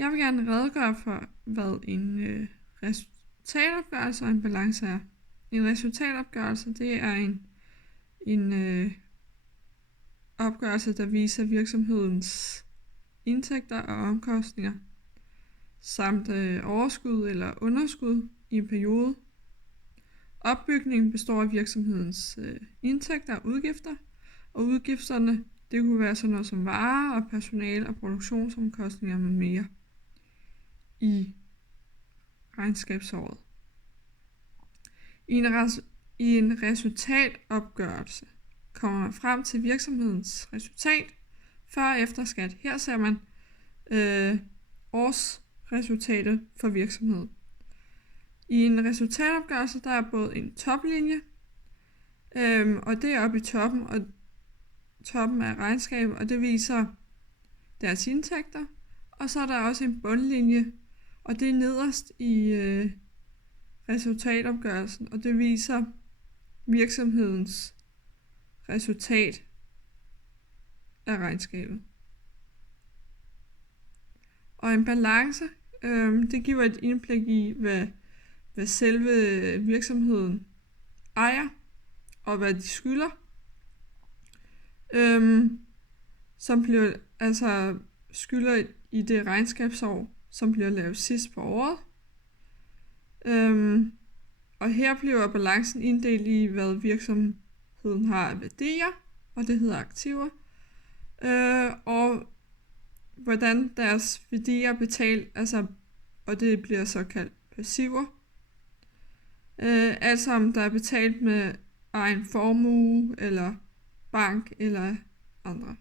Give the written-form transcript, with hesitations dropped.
Jeg vil gerne redegøre for, hvad en resultatopgørelse og en balance er. En resultatopgørelse, det er en opgørelse, der viser virksomhedens indtægter og omkostninger, samt overskud eller underskud i en periode. Opbygningen består af virksomhedens indtægter og udgifter, og udgifterne, det kunne være sådan noget som varer og personale og produktionsomkostninger med mere i regnskabsåret. I en resultatopgørelse kommer man frem til virksomhedens resultat før og efter skat. Her ser man årsresultatet for virksomheden. I en resultatopgørelse der er både en toplinje, og det er oppe i toppen af regnskabet, og det viser deres indtægter. Og så er der også en bundlinje, og det er nederst i resultatopgørelsen, og det viser virksomhedens resultat af regnskabet. Og en balance, det giver et indblik i, hvad selve virksomheden ejer, og hvad de skylder, som bliver skylder i det regnskabsår, som bliver lavet sidst på året. Og her bliver balancen inddelt i, hvad virksomheden har af værdier, og det hedder aktiver, og hvordan deres værdier er betalt, og det bliver så kaldt passiver. Altså om der er betalt med egen formue, eller bank, eller andre.